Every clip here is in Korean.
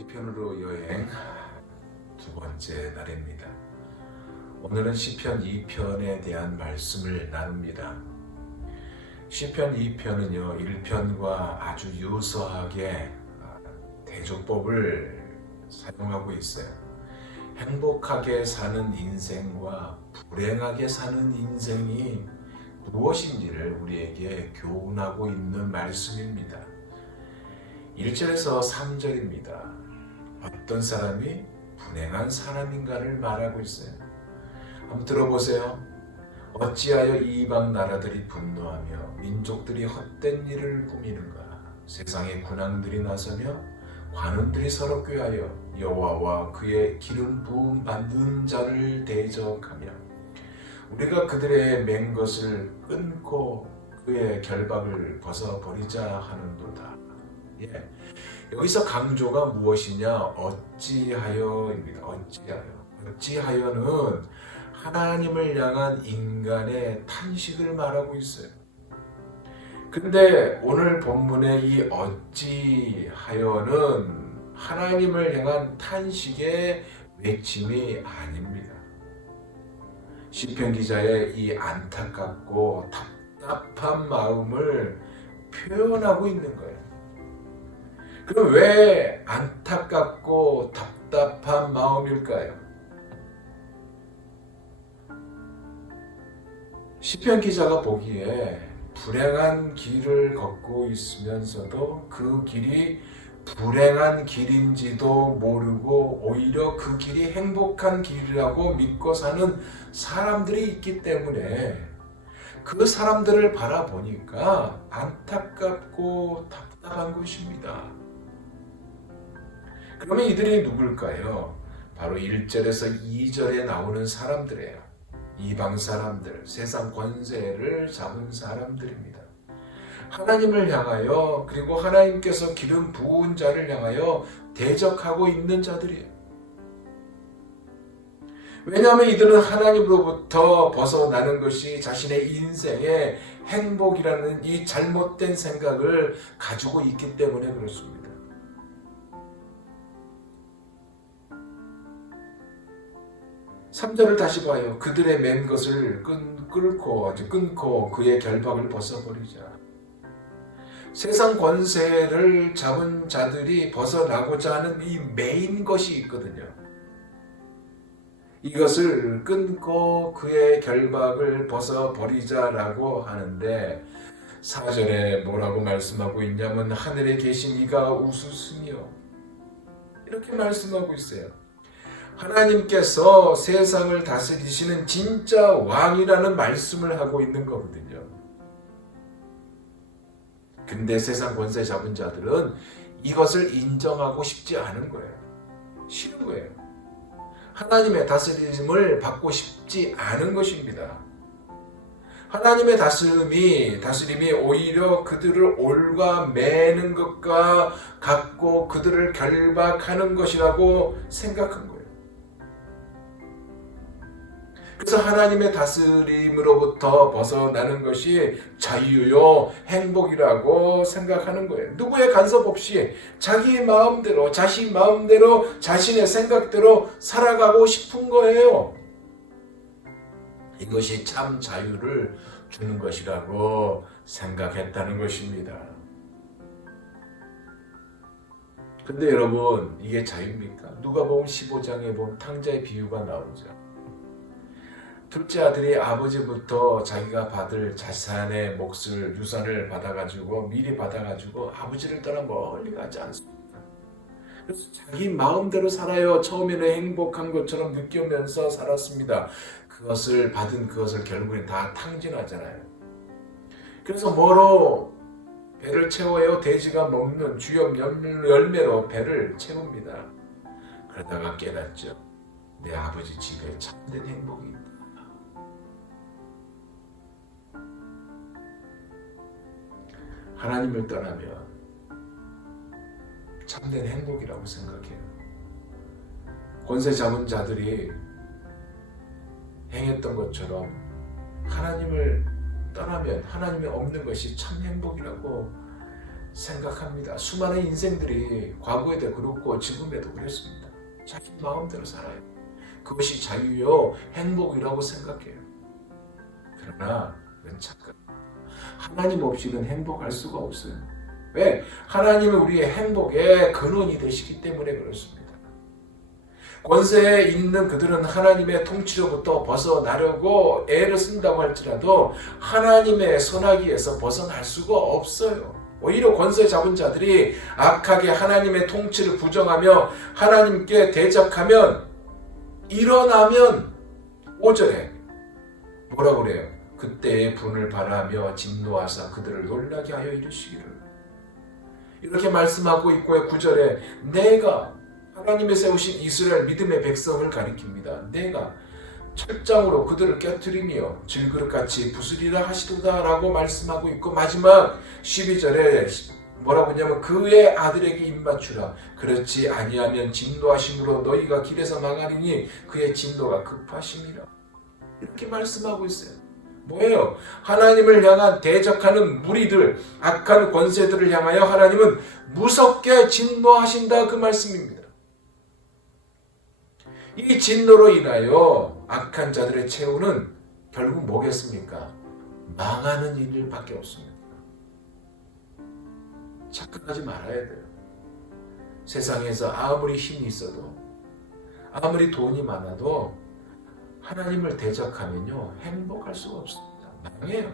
시편으로 여행 두 번째 날입니다. 오늘은 시편 2편에 대한 말씀을 나눕니다. 시편 2편은요, 1편과 아주 유사하게 대조법을 사용하고 있어요. 행복하게 사는 인생과 불행하게 사는 인생이 무엇인지를 우리에게 교훈하고 있는 말씀입니다. 1절에서 3절입니다. 어떤 사람이 불행한 사람인가를 말하고 있어요. 한번 들어보세요. 어찌하여 이방 나라들이 분노하며 민족들이 헛된 일을 꾸미는가. 세상의 군왕들이 나서며 관원들이 서로 꾀하여 여호와와 그의 기름 부음 받는 자를 대적하며 우리가 그들의 맹 것을 끊고 그의 결박을 벗어버리자 하는도다. 여기서 강조가 무엇이냐? 어찌하여입니다. 어찌하여는 하나님을 향한 인간의 탄식을 말하고 있어요. 근데 오늘 본문의 이 어찌하여는 하나님을 향한 탄식의 외침이 아닙니다. 시편 기자의 이 안타깝고 답답한 마음을 표현하고 있는 거예요. 그럼 왜 안타깝고 답답한 마음일까요? 시편 기자가 보기에 불행한 길을 걷고 있으면서도 그 길이 불행한 길인지도 모르고 오히려 그 길이 행복한 길이라고 믿고 사는 사람들이 있기 때문에 그 사람들을 바라보니까 안타깝고 답답한 것입니다. 그러면 이들이 누굴까요? 바로 1절에서 2절에 나오는 사람들이에요. 이방 사람들, 세상 권세를 잡은 사람들입니다. 하나님을 향하여 그리고 하나님께서 기름 부은 자를 향하여 대적하고 있는 자들이에요. 왜냐하면 이들은 하나님으로부터 벗어나는 것이 자신의 인생의 행복이라는 이 잘못된 생각을 가지고 있기 때문에 그렇습니다. 3절을 다시 봐요. 그들의 맨 것을 끊고 그의 결박을 벗어버리자. 세상 권세를 잡은 자들이 벗어나고자 하는 이 메인 것이 있거든요. 이것을 끊고 그의 결박을 벗어버리자라고 하는데 4절에 뭐라고 말씀하고 있냐면 하늘에 계신 이가 웃으시며 이렇게 말씀하고 있어요. 하나님께서 세상을 다스리시는 진짜 왕이라는 말씀을 하고 있는 거거든요. 근데 세상 권세 잡은 자들은 이것을 인정하고 싶지 않은 거예요. 싫은 거예요. 하나님의 다스림을 받고 싶지 않은 것입니다. 하나님의 다스림이 오히려 그들을 올가매는 것과 같고 그들을 결박하는 것이라고 생각한 거예요. 그래서 하나님의 다스림으로부터 벗어나는 것이 자유요, 행복이라고 생각하는 거예요. 누구의 간섭 없이 자기 마음대로, 자신 마음대로, 자신의 생각대로 살아가고 싶은 거예요. 이것이 참 자유를 주는 것이라고 생각했다는 것입니다. 근데 여러분, 이게 자유입니까? 누가복음 15장에 보면 탕자의 비유가 나오죠. 둘째 아들이 아버지부터 자기가 받을 자산의 몫을 유산을 미리 받아가지고 아버지를 떠나 멀리 가지 않습니다. 그래서 자기 마음대로 살아요. 처음에는 행복한 것처럼 느끼면서 살았습니다. 받은 그것을 결국엔 다 탕진하잖아요. 그래서 뭐로 배를 채워요? 돼지가 먹는 주엽 열매로 배를 채웁니다. 그러다가 깨닫죠. 내 아버지 집에 참된 행복이 있다. 하나님을 떠나면 참된 행복이라고 생각해요. 권세 잡은 자들이 행했던 것처럼 하나님을 떠나면 하나님이 없는 것이 참 행복이라고 생각합니다. 수많은 인생들이 과거에도 그렇고 지금에도 그렇습니다. 자기 마음대로 살아요. 그것이 자유요 행복이라고 생각해요. 그러나 그건 착각. 하나님 없이는 행복할 수가 없어요. 왜? 하나님은 우리의 행복의 근원이 되시기 때문에 그렇습니다. 권세에 있는 그들은 하나님의 통치로부터 벗어나려고 애를 쓴다고 할지라도 하나님의 선하기에서 벗어날 수가 없어요. 오히려 권세 잡은 자들이 악하게 하나님의 통치를 부정하며 하나님께 대적하면 일어나면 5절에 뭐라고 그래요? 그때의 분을 바라며 진노하사 그들을 놀라게 하여 이르시기를. 이렇게 말씀하고 있고요. 9절에 내가 하나님의 세우신 이스라엘 믿음의 백성을 가리킵니다. 내가 철장으로 그들을 깨뜨리며 질그릇같이 부수리라 하시도다 라고 말씀하고 있고, 마지막 12절에 뭐라고 하냐면 그의 아들에게 입맞추라. 그렇지 아니하면 진노하심으로 너희가 길에서 망하리니 그의 진노가 급하심이라. 이렇게 말씀하고 있어요. 뭐예요? 하나님을 향한 대적하는 무리들, 악한 권세들을 향하여 하나님은 무섭게 진노하신다, 그 말씀입니다. 이 진노로 인하여 악한 자들의 최후는 결국 뭐겠습니까? 망하는 일밖에 없습니다. 착각하지 말아야 돼요. 세상에서 아무리 힘이 있어도, 아무리 돈이 많아도 하나님을 대적하면요 행복할 수가 없습니다. 망해요.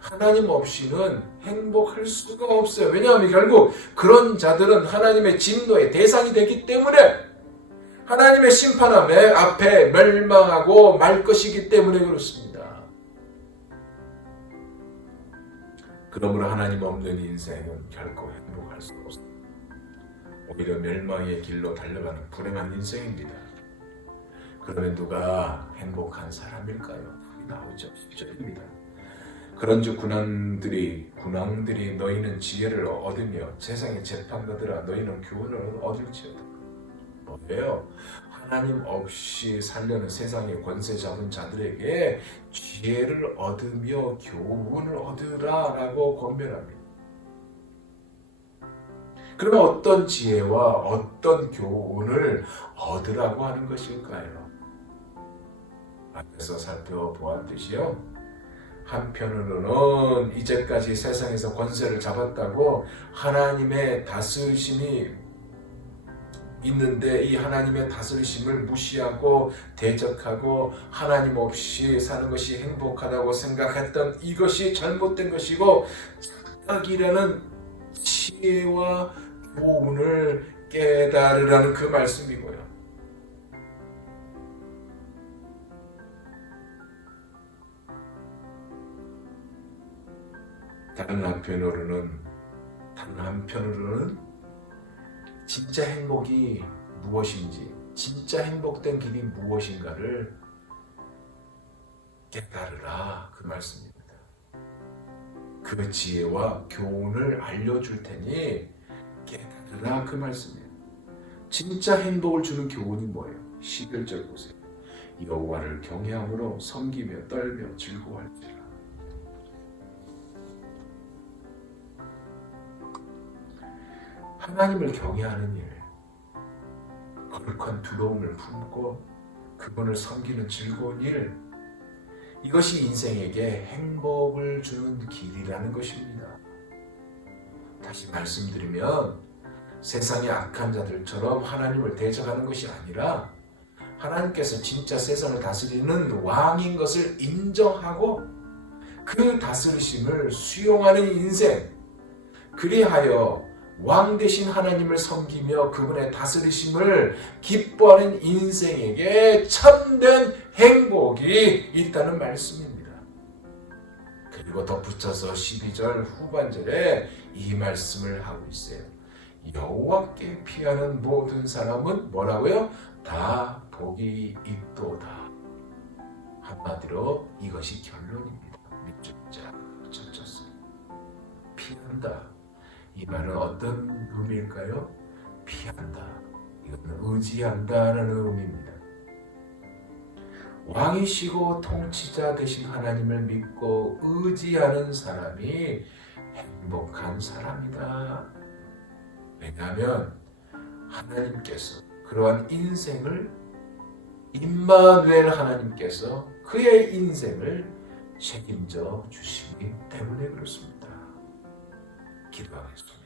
하나님 없이는 행복할 수가 없어요. 왜냐하면 결국 그런 자들은 하나님의 진노의 대상이 되기 때문에, 하나님의 심판함에 앞에 멸망하고 말 것이기 때문에 그렇습니다. 그러므로 하나님 없는 인생은 결코 행복할 수가 없습니다. 오히려 멸망의 길로 달려가는 불행한 인생입니다. 그러면 누가 행복한 사람일까요? 나오죠. 10절입니다. 그런즉 군왕들이 너희는 지혜를 얻으며 세상의 재판가들아 너희는 교훈을 얻을지어다. 뭐예요? 하나님 없이 살려는 세상의 권세 잡은 자들에게 지혜를 얻으며 교훈을 얻으라 라고 권면합니다. 그러면 어떤 지혜와 어떤 교훈을 얻으라고 하는 것일까요? 앞에서 살펴보았듯이요, 한편으로는 이제까지 세상에서 권세를 잡았다고 하나님의 다스리심이 있는데 이 하나님의 다스리심을 무시하고 대적하고 하나님 없이 사는 것이 행복하다고 생각했던 이것이 잘못된 것이고, 착각이라는 지혜와 교훈을 깨달으라는 그 말씀이고요. 다른 한편으로는 진짜 행복이 무엇인지, 진짜 행복된 길이 무엇인가를 깨달으라, 그 말씀입니다. 그 지혜와 교훈을 알려줄 테니 깨달으라, 그 말씀이에요. 진짜 행복을 주는 교훈이 뭐예요? 11절 보세요. 여호와를 경외함으로 섬기며 떨며 즐거워할지라. 하나님을 경외하는 일, 거룩한 두려움을 품고 그분을 섬기는 즐거운 일, 이것이 인생에게 행복을 주는 길이라는 것입니다. 다시 말씀드리면 세상의 악한 자들처럼 하나님을 대적하는 것이 아니라 하나님께서 진짜 세상을 다스리는 왕인 것을 인정하고 그 다스리심을 수용하는 인생, 그리하여 왕 되신 하나님을 섬기며 그분의 다스리심을 기뻐하는 인생에게 참된 행복이 있다는 말씀입니다. 그리고 덧붙여서 12절 후반절에 이 말씀을 하고 있어요. 여호와께 피하는 모든 사람은 뭐라고요? 다 복이 있도다. 한마디로 이것이 결론입니다. 밑줄자 쳤었어요. 피한다. 이 말은 어떤 의미일까요? 피한다. 이것은 의지한다라는 의미입니다. 왕이시고 통치자 되신 하나님을 믿고 의지하는 사람이 행복한 사람이다. 왜냐하면 하나님께서 그러한 인생을 임마누엘 하나님께서 그의 인생을 책임져 주시기 때문에 그렇습니다. 기도하겠습니다.